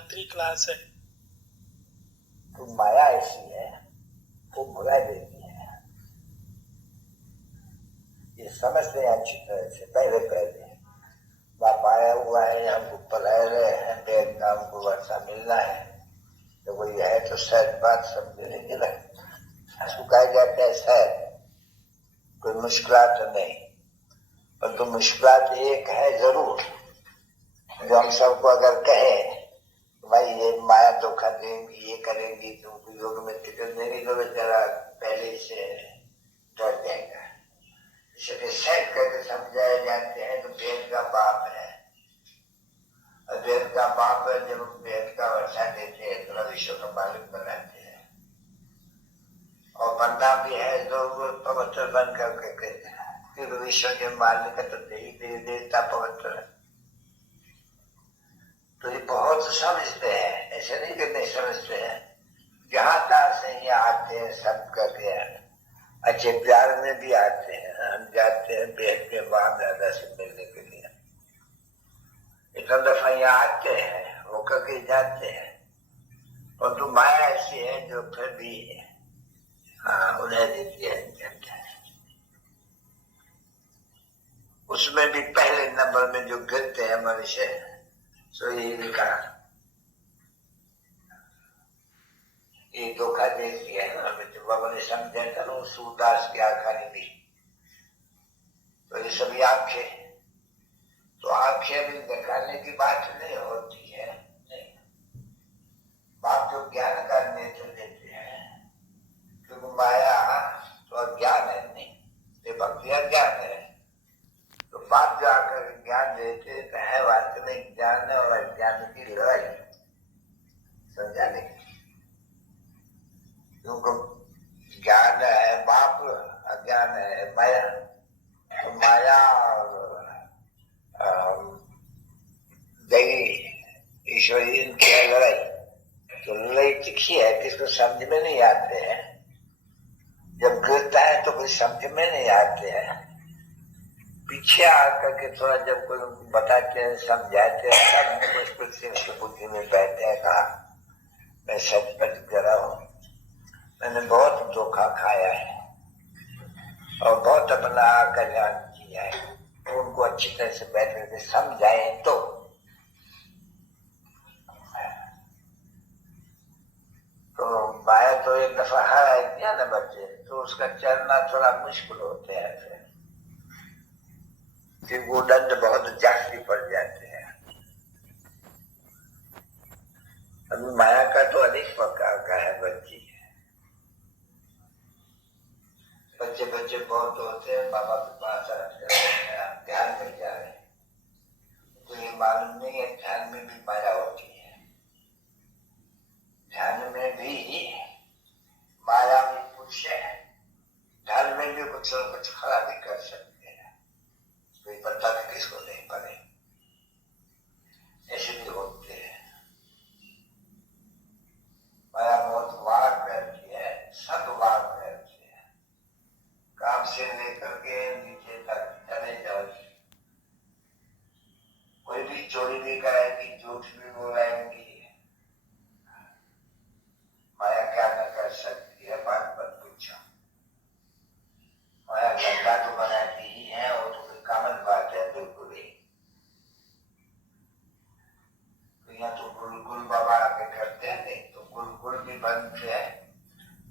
रात्रि क्लास है। तो माया ऐसी है, वो भुला देती है। ये समझते हैं अच्छी तरह से। पहले बाप आया हुआ है, हमको पढ़ा रहे हैं, देर का हमको वर्षा मिलना है, तो वही है तो शायद बात समझने के लिए सुखाया जाता है। शायद कोई मुश्किलात तो नहीं, पर तो मुश्किलात एक है जरूर, जो हम सबको अगर कहे भाई ये माया धोखा देंगी, ये करेंगी, तुमको योग में टिकट देंगी, तो बेचारा पहले से डर जाएगा। इसलिए सेट करके समझाए जाते हैं तो वेद का बाप है, और वेद का बाप है, जब वेद का वर्षा देते हैं तो विश्व का मालिक बनाते हैं, और बनना भी है जो पवित्र बन करके कहते हैं कि विश्व के मालिक है, तो देवी देवता पवित्र है। तो ये बहुत समझते हैं, ऐसे नहीं कि नहीं समझते हैं। जहां तहां से ये आते हैं सब करके, अच्छे प्यार में भी आते हैं। हम जाते हैं बेद के बाप दादा से मिलने के लिए, इतना दफा यहाँ आते हैं, वो करके जाते हैं, परंतु माया ऐसी है जो फिर भी उन्हें देती है। उसमें भी पहले नंबर में जो गिरते हैं मनुष्य, सो ये लिखा, ये धोखा देती है हमें। तो बाबा ने समझा करो सूरदास की आखानी भी, तो ये सभी आंखें, तो आंखें भी दिखाने की बात नहीं होती है। नहीं, बाप जो ज्ञान का नेत्र देते हैं, क्योंकि माया तो अज्ञान है, नहीं ये भक्ति अज्ञान है। तो बाप जो आकर ज्ञान देते है वास्तविक ज्ञान और अज्ञान की लड़ाई समझाने की। क्योंकि ज्ञान है बाप, अज्ञान है माया। तो माया दैवी ईश्वरी इनकी है लड़ाई। तो लड़ाई तिखी है, किसको समझ में नहीं आते हैं। जब गिरता है तो कुछ समझ में नहीं आते हैं, पीछे आकर के थोड़ा जब कोई बताते हैं, समझाते हैं, तब मुश्किल से उसकी बुद्धि में बैठते हैं। कहा मैं सच पच गया हूँ, मैंने बहुत धोखा खाया है और बहुत अपना कल्याण किया है। तो उनको अच्छी तरह से बैठ करके समझाए तो माया तो एक दफा हरा दिया ना बच्चे, तो उसका चलना थोड़ा मुश्किल होते हैं फिर, फिर वो दंड बहुत जास्ती पड़ जाते हैं। अभी माया का तो अनेक प्रकार का है। बच्चे बहुत होते हैं, बाबा के पास आते हैं, ध्यान में जा रहे हैं, तो ये मालूम नहीं है ध्यान में भी माया होती है। ध्यान में भी माया भी पुरुष है, ध्यान में भी कुछ न कुछ खराबी कर सकते हैं, कोई पता नहीं किसको नहीं पड़े, ऐसे भी होते हैं। माया बहुत वार करती है, सब वार करती है। काम से लेकर के नीचे तक चले जाओ, कोई भी चोरी भी कराएगी, झूठ भी बोलाएंगी, माया क्या न कर सकती है, बात मत पूछो। माया गंगा तो बनाती ही है, वो तो कोई कॉमन बात है बिल्कुल ही। तो यहाँ तो गुलगुल बाबा आके करते हैं, नहीं तो गुलगुल भी बनते हैं,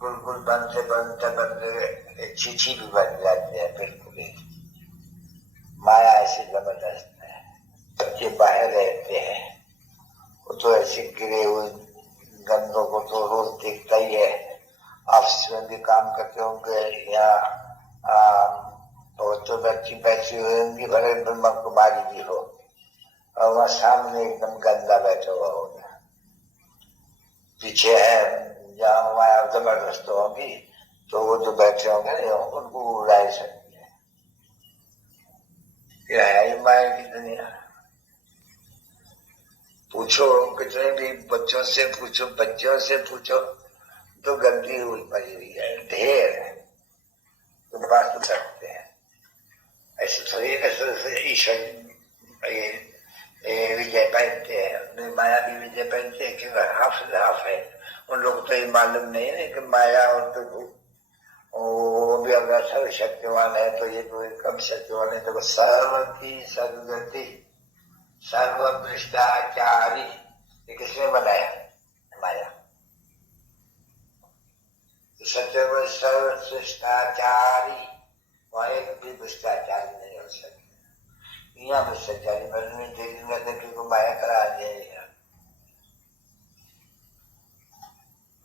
गुलगुल बनते बनते बनते चीची भी बन जाते हैं बिल्कुल ही। माया ऐसी जबरदस्त है। बच्चे बाहर रहते हैं, वो तो ऐसे गिरे हुए गंदों को तो रोज देखता ही है। ऑफिस में भी काम करते होंगे, यहाँ तो बच्ची बैठी हुई होंगी, भले ब्रह्मा कुमारी भी हो, और वह सामने एकदम गंदा बैठा हुआ होगा, पीछे है जहाँ माया जबरदस्त होगी, तो वो जो बैठे होंगे उनको उड़ा सकती है। क्या है माया की दुनिया। पूछो कितने भी बच्चों से पूछो तो गंदी हुई पड़ी हुई है, ढेर है, तो बात तो सकते हैं। ऐसे थोड़ी ईश्वर विजय पहनते हैं, माया भी विजय पहनते हैं क्योंकि हाफ है। उन लोग तो ये मालूम नहीं है कि माया और तो वो भी अगर सर्व शक्तिवान है तो ये तो कम शक्तिवान है। तो सर्वती सर्वगति सर्व भ्रष्टाचारी, ये किसने बनाया? माया। सत्य सर्व भ्रष्टाचारी, वहां एक भी भ्रष्टाचारी नहीं हो सकता। यहाँ भ्रष्टाचारी बनने देखने क्योंकि माया करा दिया।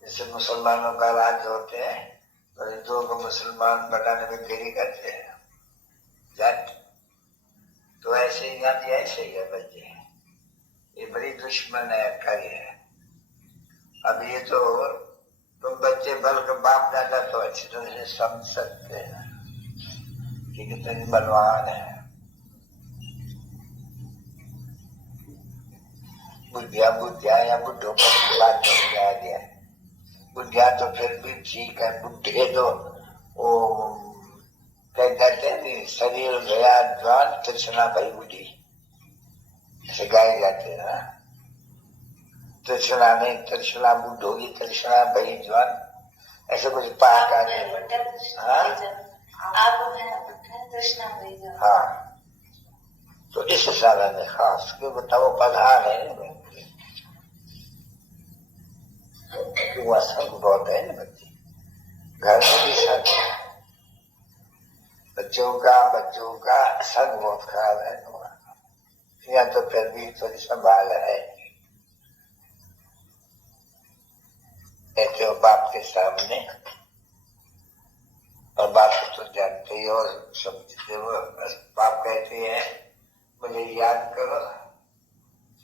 जैसे मुसलमानों का राज होते हैं तो हिंदुओं को मुसलमान बनाने में देरी करते हैं जाट, तो ऐसे यहाँ भी ऐसे ही है बच्चे। ये बड़ी दुश्मन है कार्य है। अब ये तो तुम बच्चे बल्कि बाप दादा तो अच्छी तरह से समझ सकते हैं कि कितने बलवान है। बुद्धिया या बुढ़ों पर बात नहीं आ गया। बुढ़िया तो फिर भी ठीक है, बुढ़े तो वो क्या कहते हैं शरीर गया जवान तृष्णा भई बुढ़ी, ऐसे गाए जाते हैं ना। तृष्णा नहीं, तृष्णा बुढ़ होगी, तृष्णा भई जवान, ऐसे कुछ पाठ आ गया। हाँ, तो इस हिसाब में खास क्यों बताओ प्रधान है कि वह संग बहुत है ना बच्चे, घर में भी संग है। बच्चों का संग बहुत खराब है। यहाँ तो फिर भी थोड़ी संभाल है। ऐसे बाप के सामने, और बाप को तो जानते ही और समझते हो। बाप कहते हैं मुझे याद करो।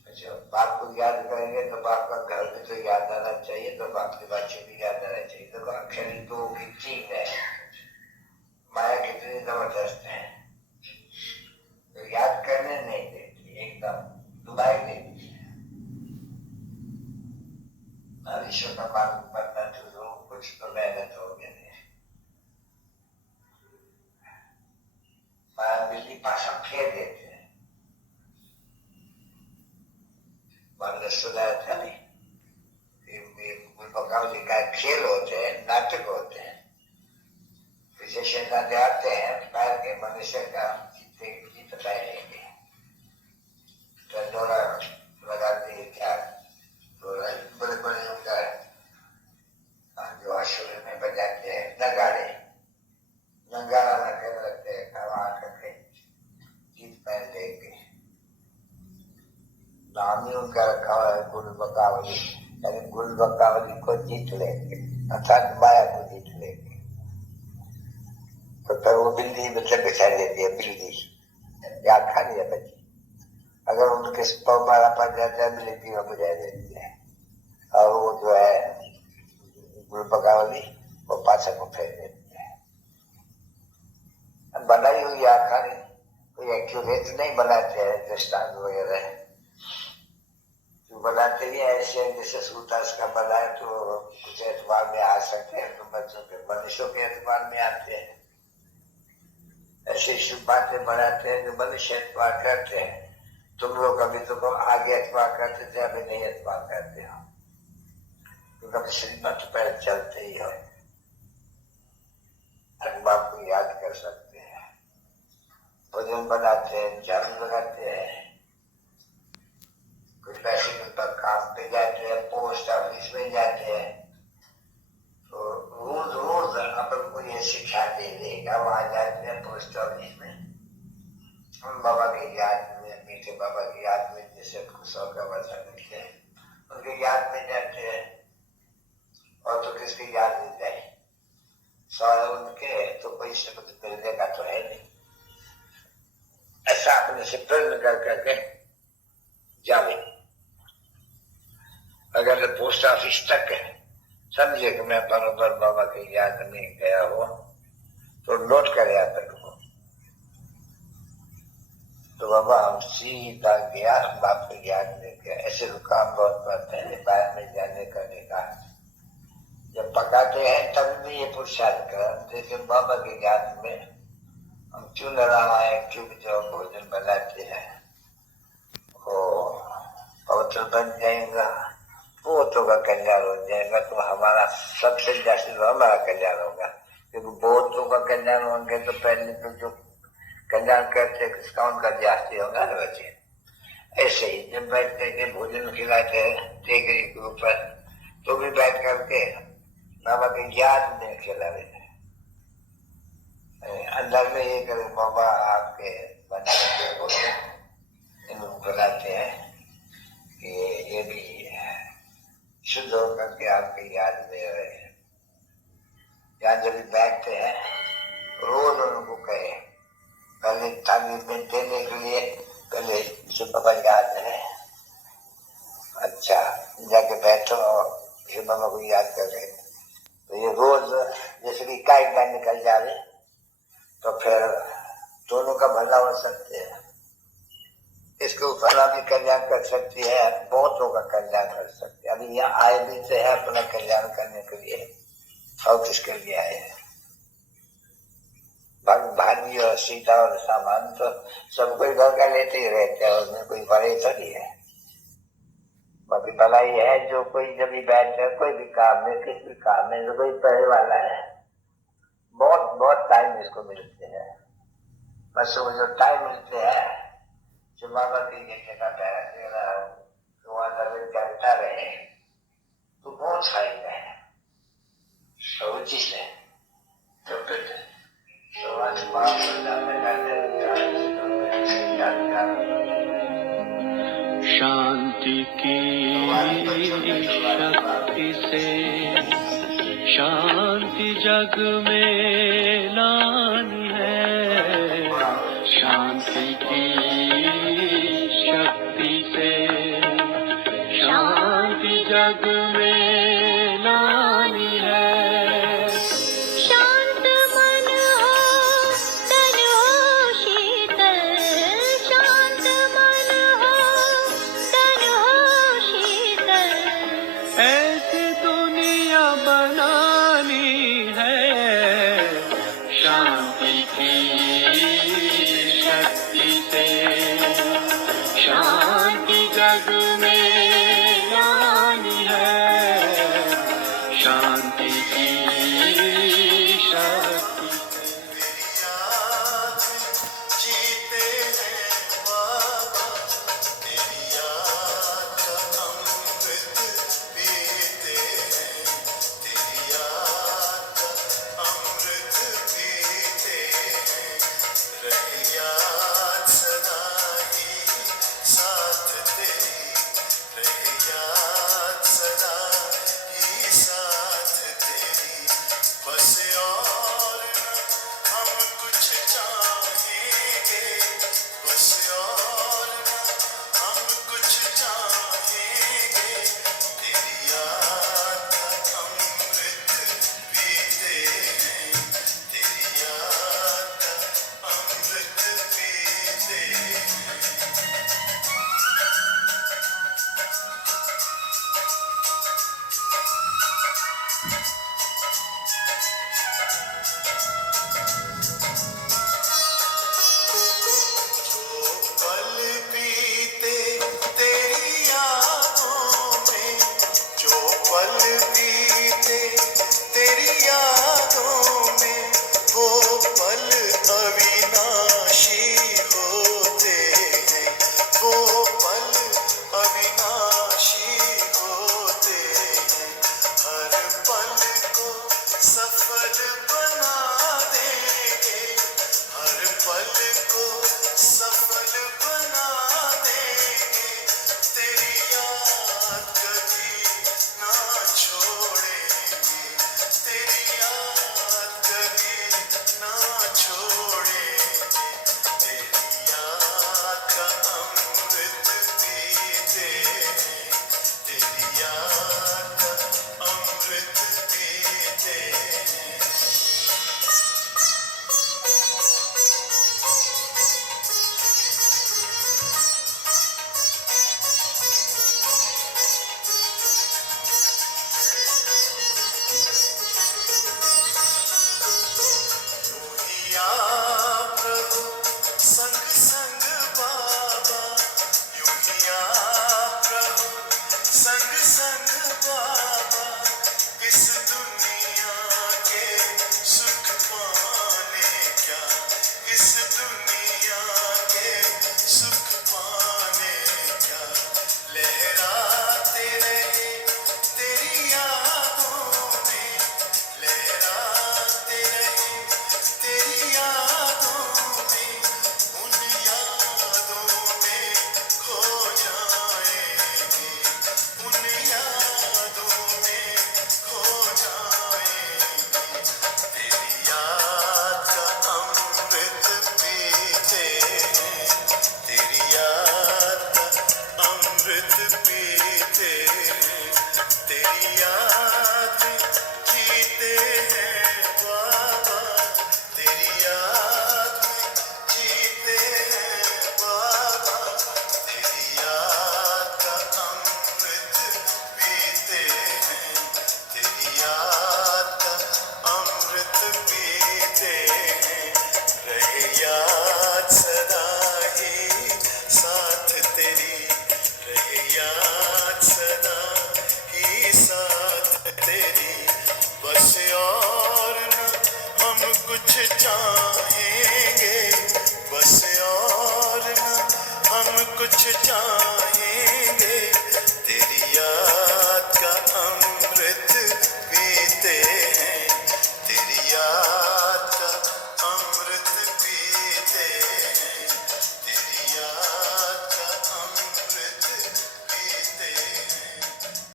अच्छा, बाप को याद करेंगे तो बाप का घर भी तो याद आना चाहिए, तो बाप के बच्चे भी याद आना चाहिए। तो आखिर दो की चीज है, माया कितनी जबरदस्त है, तो याद करने नहीं देती, एकदम दुबाई देती है। ईश्वर का मालूम पड़ना तो कुछ तो मेहनत हो गई। माया बिल्ली पासा फेर देते हैं। मैंने सुना था नहीं, बकाव जी का खेल होते हैं, नाटक होते हैं। जैसे शैतान आते हैं पैर के मनुष्य का जीत पाएंगे, डोरा लगाते हैं क्या, बड़े बड़े उनका जो आशुर में बजाते हैं नगाड़े, नगाड़ा लगे रखते हैं, खड़ा करके जीत पहन लेंगे। नाम ही उनका रखा हुआ है गुल बकावली, यानी गुल बकावली को जीत लेंगे, अर्थात माया को जीत लेंगे। तो फिर वो बिल्ली मतलब बिछा देती है, बिल्ली या खा लिया बच्ची, अगर उनके मारा पड़ जाता है बिल्ली वो बुझा देती है, और वो जो है गुल बकावली वो पाछा को फेंक देती है। बनाई हुई आखानी कोई एक्यूरेट नहीं बनाते हैं, दृष्टांत वगैरह बनाते ही ऐसे जैसे सूतास का बनाए तो कुछ एतबार में आ सकते हैं, तो बच्चों के मनुष्यों के एतबार में आते हैं। ऐसी शुभ बातें बनाते हैं जो मनुष्य एतबार करते हैं। तुम लोग अभी तो आगे एतबार करते थे, अभी नहीं एतबार करते हो, क्योंकि अभी श्रीमत पर चलते ही हो। बाप को याद कर सकते हैं, भोजन बनाते हैं, झाड़ू लगाते हैं, कुछ पैसे पर काम पे जाते हैं, पोस्ट ऑफिस में जाते हैं, तो रोज रोज अपन को ये शिक्षा दे देगा। वहां जाते हैं पोस्ट ऑफिस में, हम बाबा की याद में, मीठे बाबा की याद में, जैसे 100 का वचन लिखते हैं, उनकी याद में जाते हैं। और तो किसकी याद मिल जाए, सवाल उनके तो कोई शब्द मिलने का तो है नहीं। ऐसा अपने से प्रश्न कर करके जावे। अगर पोस्ट ऑफिस तक है, समझे कि मैं बराबर बाबा की याद में गया हो, तो नोट कर याद रखो। तो बाबा हम सीधा गया, बाप की याद में गया। ऐसे काम बहुत पड़ते हैं बाहर में जाने करने का। जब पकाते हैं तब भी ये पुरुषार्थ कर, लेकिन बाबा की याद में हम क्यों लड़ाए, क्यों जो भोजन बनाते हैं, पुत्र बन जाएगा, पोतों का कल्याण हो जाएगा, तो हमारा सबसे जास्त तो हमारा कल्याण होगा। क्योंकि पोतों का कल्याण होंगे तो पहले तो जो कल्याण करते किसका उनका जास्ती होगा ना बच्चे। ऐसे ही जब बैठ करके भोजन खिलाते हैं टेकरी के ऊपर, तो भी बैठ करके बाबा की याद में खिला रहे हैं। अंदर में ये करे बाबा आपके बच्चे बोले इनको बताते हैं कि ये भी शुद्ध होकर के आपकी याद में रहे। यहाँ जब बैठते हैं रोज उनको कहे, पहले थाली में देने के लिए पहले शिव बाबा याद है, अच्छा जाके बैठो और शिव बाबा को याद कर रहे। तो ये रोज जैसे कि काइट बार निकल जाए तो फिर दोनों का भला हो सकते हैं। इसके ऊपर भी कल्याण कर सकती है, बहुतों का कल्याण कर सकती है। अभी यहाँ आए भी से है अपना कल्याण करने के लिए, और किसके लिए आए हैं? भाजी और सीता और सामान तो सब कोई घर का लेते ही रहते हैं, उसमें कोई बड़े थोड़ी है। बाकी भलाई है जो कोई जब भी बैठे कोई भी काम में, किसी भी काम में जो कोई पढ़े वाला है, बहुत बहुत टाइम इसको मिलते हैं। बस वो जो टाइम मिलते हैं जो बाबा की जगह तो अंदर करता रहे तो बहुत फायदा है सोची से। तो फिर शांति की शक्ति से शांति जग में लानी है। शांति की शक्ति से शांति जग में लानी है। ऐसी दुनिया बनानी है। शांति की शक्ति से शांति जग में लानी है। शांति की शक्ति जीते हैं बाबा, तेरी याद का अमृत पीते हैं, तेरी याद का अमृत पीते हैं। रहिया